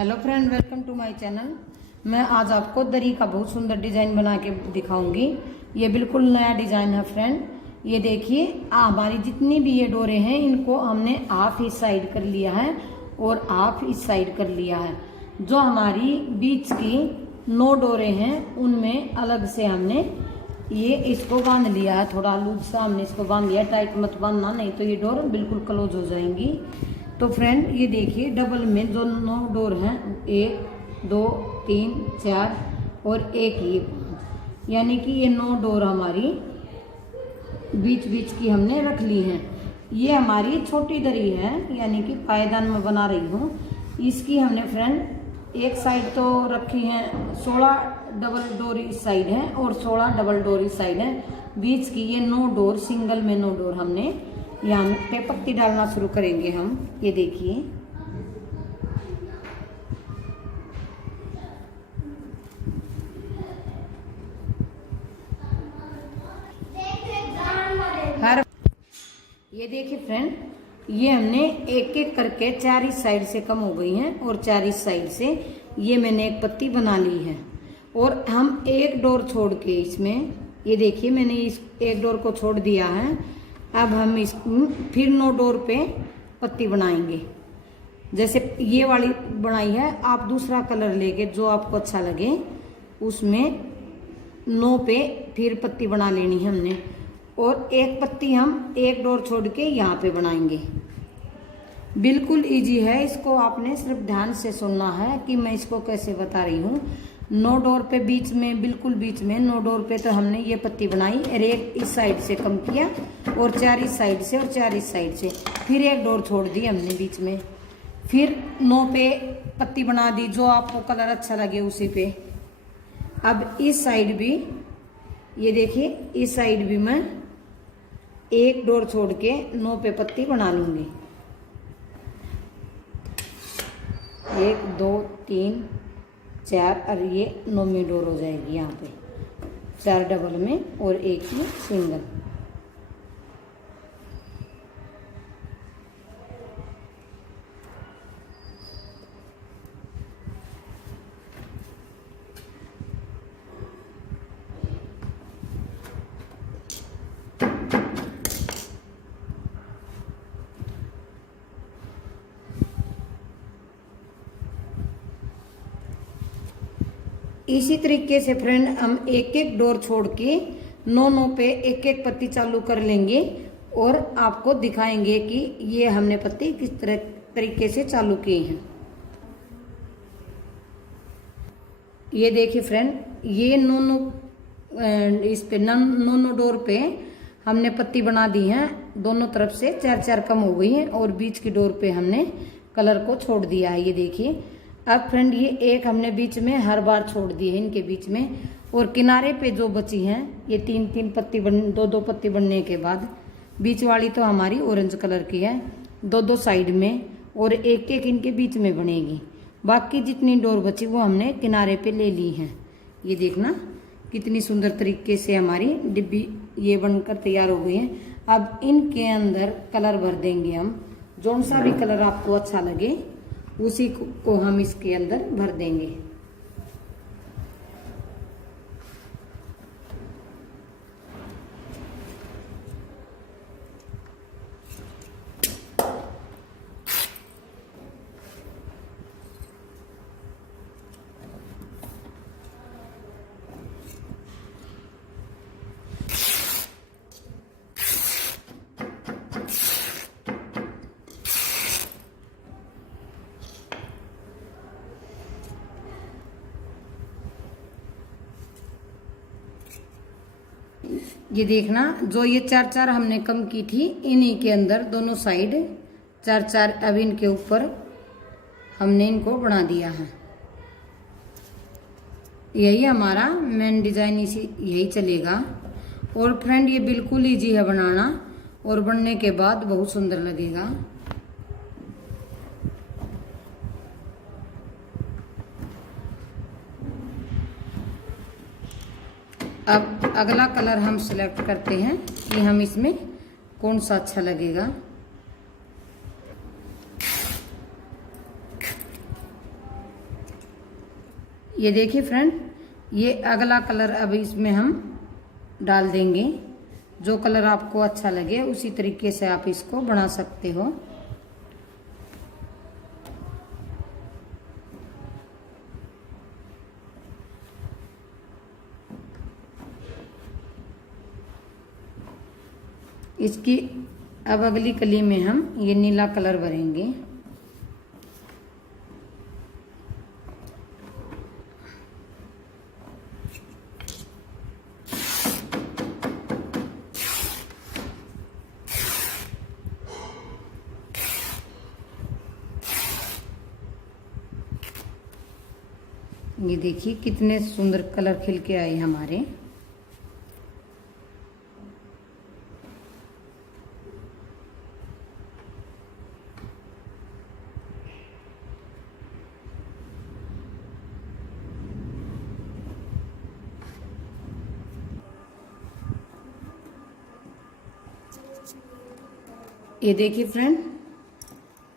Hello friend, welcome to my channel. मैं आज आपको दरी का बहुत सुंदर डिजाइन बना के दिखाऊंगी। ये बिल्कुल नया डिजाइन है फ्रेंड। ये देखिए, हमारी जितनी भी ये डोरे हैं इनको हमने हाफ इस साइड कर लिया है और हाफ इस साइड कर लिया है। जो हमारी बीच की 9 डोरे हैं उनमें अलग से हमने ये इसको बांध लिया है। थोड़ा लूज सा हमने इसको बांध लिया। टाइट मत बांधना, नहीं तो ये डोर बिल्कुल क्लोज हो जाएंगी। तो फ्रेंड ये देखिए, डबल में जो 9 डोर हैं, 1 2 3 4 और एक ये, यानी कि ये 9 डोर हमारी बीच बीच की हमने रख ली हैं। ये हमारी छोटी दरी है, यानी कि पायदान में बना रही हूँ। इसकी हमने फ्रेंड एक साइड तो रखी है, 16 डबल डोर इस साइड है और 16 डबल डोर इस साइड है। बीच की ये 9 डोर, सिंगल में 9 डोर हमने यहाँ पे पत्ती डालना शुरू करेंगे हम। ये देखिए, ये देखिए फ्रेंड, ये हमने एक एक करके 4 इस साइड से कम हो गई हैं और 4 इस साइड से ये मैंने एक पत्ती बना ली है। और हम एक डोर छोड़ के इसमें, ये देखिए मैंने इस एक डोर को छोड़ दिया है। अब हम इस फिर 9 डोर पे पत्ती बनाएंगे। जैसे ये वाली बनाई है, आप दूसरा कलर लेके जो आपको अच्छा लगे उसमें 9 पे फिर पत्ती बना लेनी है हमने। और एक पत्ती हम एक डोर छोड़ के यहाँ पे बनाएंगे। बिल्कुल इजी है, इसको आपने सिर्फ ध्यान से सुनना है कि मैं इसको कैसे बता रही हूँ। 9 डोर पे बीच में, बिल्कुल बीच में 9 डोर पे तो हमने ये पत्ती बनाई और एक इस साइड से कम किया और 4 इस साइड से और 4 इस साइड से, फिर एक डोर छोड़ दी हमने बीच में। फिर 9 पे पत्ती बना दी, जो आपको कलर अच्छा लगे उसी पे। अब इस साइड भी, ये देखिए, इस साइड भी मैं एक डोर छोड़ के 9 पे पत्ती बना लूंगी। 1 2 3 4 और ये 9वीं डोर हो जाएगी। यहाँ पे 4 डबल में और एक ही सिंगल। इसी तरीके से फ्रेंड हम एक एक डोर छोड़ के 9 पे एक एक पत्ती चालू कर लेंगे और आपको दिखाएंगे कि ये हमने पत्ती किस तरीके से चालू की हैं। ये देखिए फ्रेंड, ये 9 इस पे 9 डोर पे हमने पत्ती बना दी है। दोनों तरफ से 4 कम हो गई हैं और बीच की डोर पे हमने कलर को छोड़ दिया है। ये देखिए, अब फ्रेंड ये एक हमने बीच में हर बार छोड़ दी है इनके बीच में। और किनारे पे जो बची हैं, ये 3 पत्ती 2 पत्ती बनने के बाद, बीच वाली तो हमारी ऑरेंज कलर की है, 2 साइड में और एक एक इनके बीच में बनेगी। बाकी जितनी डोर बची वो हमने किनारे पे ले ली है। ये देखना कितनी सुंदर तरीके से हमारी डिब्बी ये बनकर तैयार हो गई है। अब इनके अंदर कलर भर देंगे हम, जौन सा भी कलर आपको अच्छा लगे उसी को हम इसके अंदर भर देंगे। ये देखना, जो ये 4 हमने कम की थी, इन्हीं के अंदर दोनों साइड 4 अब इनके ऊपर हमने इनको बना दिया है। यही हमारा मेन डिजाइन इसी यही चलेगा। और फ्रेंड ये बिल्कुल इजी है बनाना और बनने के बाद बहुत सुंदर लगेगा। अब अगला कलर हम सिलेक्ट करते हैं कि हम इसमें कौन सा अच्छा लगेगा। ये देखिए फ्रेंड, ये अगला कलर अब इसमें हम डाल देंगे। जो कलर आपको अच्छा लगे उसी तरीके से आप इसको बना सकते हो। इसकी अब अगली कली में हम ये नीला कलर भरेंगे। ये देखिए कितने सुंदर कलर खिल के आए हमारे। ये देखिए फ्रेंड,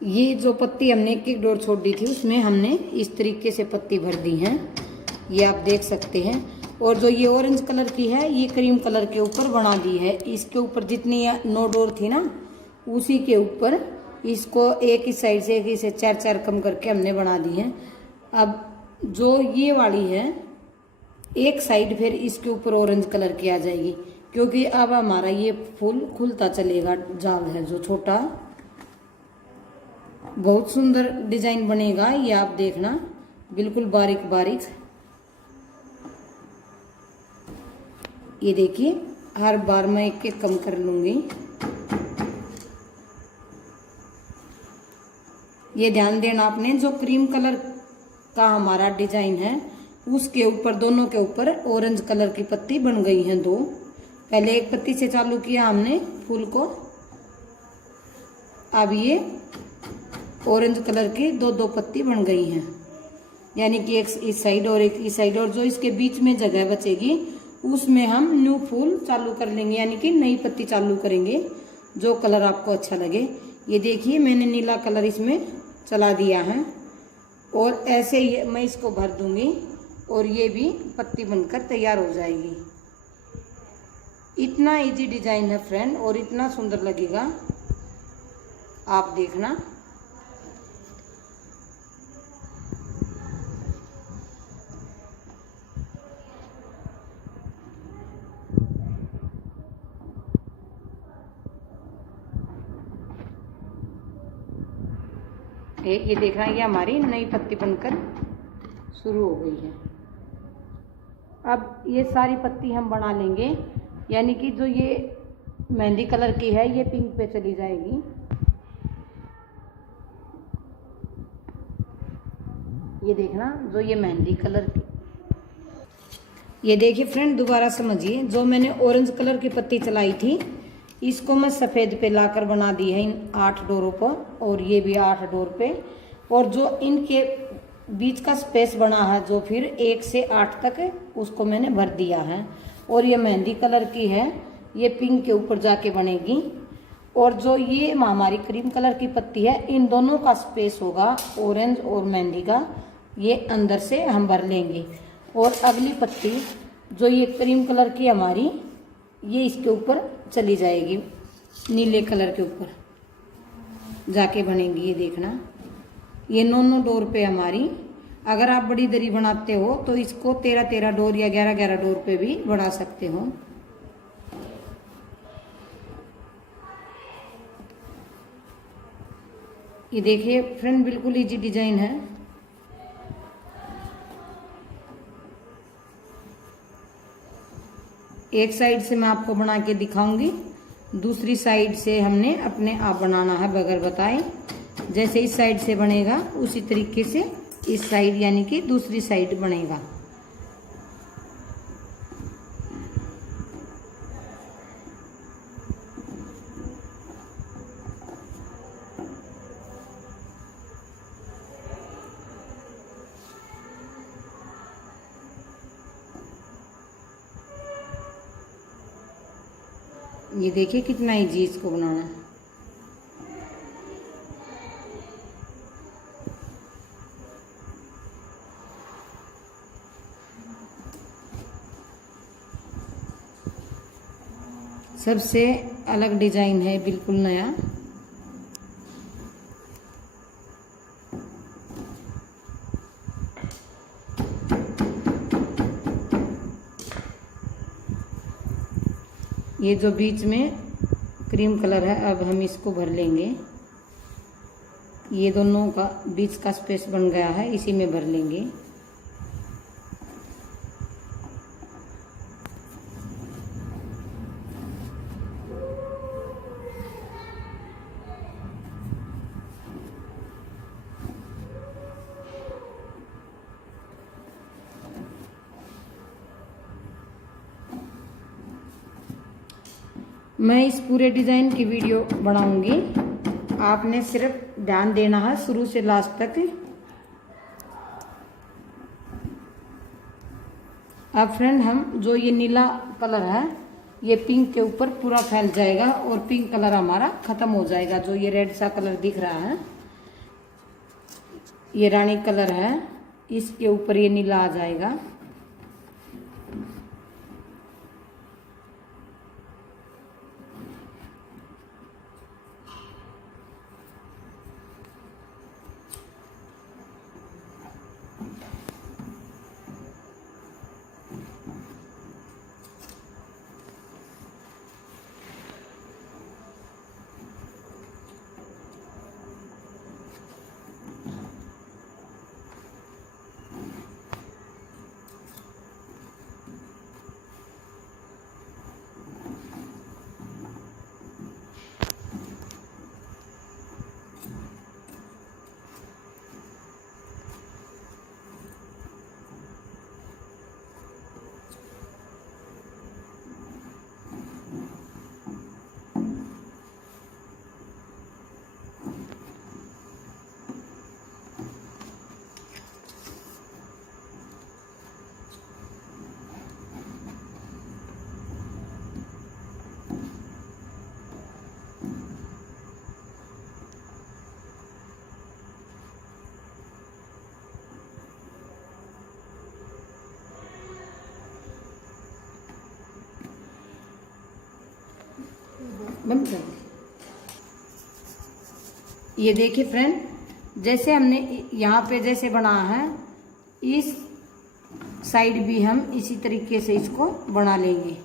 ये जो पत्ती हमने एक एक डोर छोड़ दी थी उसमें हमने इस तरीके से पत्ती भर दी है, ये आप देख सकते हैं। और जो ये ऑरेंज कलर की है ये क्रीम कलर के ऊपर बना दी है। इसके ऊपर जितनी 9 डोर थी ना उसी के ऊपर इसको एक ही साइड से एक ही से 4-4 कम करके हमने बना दी है। अब जो ये वाली है एक साइड फिर इसके ऊपर ऑरेंज कलर की आ जाएगी, क्योंकि अब हमारा ये फूल खुलता चलेगा। जाल है जो छोटा, बहुत सुंदर डिजाइन बनेगा। ये आप देखना बिल्कुल बारीक बारीक। ये देखिए हर बार मैं एक एक कम कर लूंगी। ये ध्यान देना आपने, जो क्रीम कलर का हमारा डिजाइन है उसके ऊपर दोनों के ऊपर ऑरेंज कलर की पत्ती बन गई हैं 2। पहले एक पत्ती से चालू किया हमने फूल को, अब ये ऑरेंज कलर की 2-2 पत्ती बन गई हैं, यानी कि एक इस साइड और एक इस साइड। और जो इसके बीच में जगह बचेगी उसमें हम न्यू फूल चालू कर लेंगे, यानी कि नई पत्ती चालू करेंगे, जो कलर आपको अच्छा लगे। ये देखिए मैंने नीला कलर इसमें चला दिया है और ऐसे ही मैं इसको भर दूंगी और ये भी पत्ती बनकर तैयार हो जाएगी। इतना इजी डिजाइन है फ्रेंड और इतना सुंदर लगेगा, आप देखना। ये देखना, ये हमारी नई पत्ती बनकर शुरू हो गई है। अब ये सारी पत्ती हम बना लेंगे, यानी कि जो ये मेहंदी कलर की है ये पिंक पे चली जाएगी। ये देखना जो ये मेहंदी कलर की, ये देखिए फ्रेंड दोबारा समझिए, जो मैंने ऑरेंज कलर की पत्ती चलाई थी इसको मैं सफ़ेद पे लाकर बना दी है इन 8 डोरों पर, और ये भी 8 डोर पे। और जो इनके बीच का स्पेस बना है जो फिर 1 से 8 तक उसको मैंने भर दिया है। और ये मेहंदी कलर की है, ये पिंक के ऊपर जाके बनेगी। और जो ये हमारी क्रीम कलर की पत्ती है इन दोनों का स्पेस होगा ऑरेंज और मेहंदी का, ये अंदर से हम भर लेंगे। और अगली पत्ती जो ये क्रीम कलर की हमारी, ये इसके ऊपर चली जाएगी, नीले कलर के ऊपर जाके बनेगी। ये देखना ये 9 डोर पे हमारी, अगर आप बड़ी दरी बनाते हो तो इसको 13 डोर या 11 डोर पे भी बना सकते हो। ये देखिए फ्रेंड बिल्कुल इजी डिजाइन है। एक साइड से मैं आपको बना के दिखाऊंगी, दूसरी साइड से हमने अपने आप बनाना है बगैर बताए। जैसे इस साइड से बनेगा उसी तरीके से इस साइड यानी कि दूसरी साइड बनेगा। ये देखिए कितना इजी इसको बनाना है। सबसे अलग डिजाइन है, बिल्कुल नया। ये जो बीच में क्रीम कलर है, अब हम इसको भर लेंगे। ये दोनों का बीच का स्पेस बन गया है, इसी में भर लेंगे। मैं इस पूरे डिजाइन की वीडियो बनाऊंगी, आपने सिर्फ ध्यान देना है शुरू से लास्ट तक। अब फ्रेंड, हम जो ये नीला कलर है ये पिंक के ऊपर पूरा फैल जाएगा और पिंक कलर हमारा खत्म हो जाएगा। जो ये रेड सा कलर दिख रहा है, ये रानी कलर है, इसके ऊपर ये नीला आ जाएगा। बंद कर दे। ये देखिए फ्रेंड, जैसे हमने यहाँ पे जैसे बनाया है, इस साइड भी हम इसी तरीके से इसको बना लेंगे।